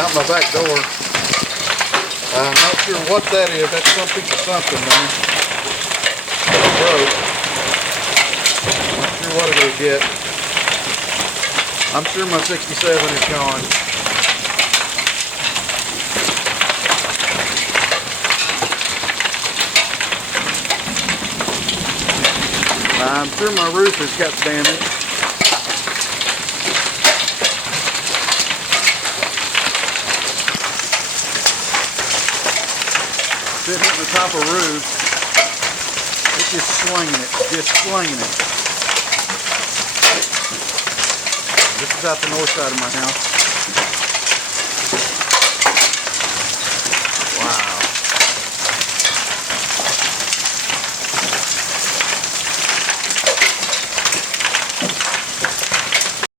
Out my back door. I'm not sure what that is. That's some piece of something there. Broke. Not sure what it'll get. I'm sure my 67 is gone. I'm sure my roof has got damage. Sitting at the top of the roof, it's just slinging it, This is out the north side of my house. Wow.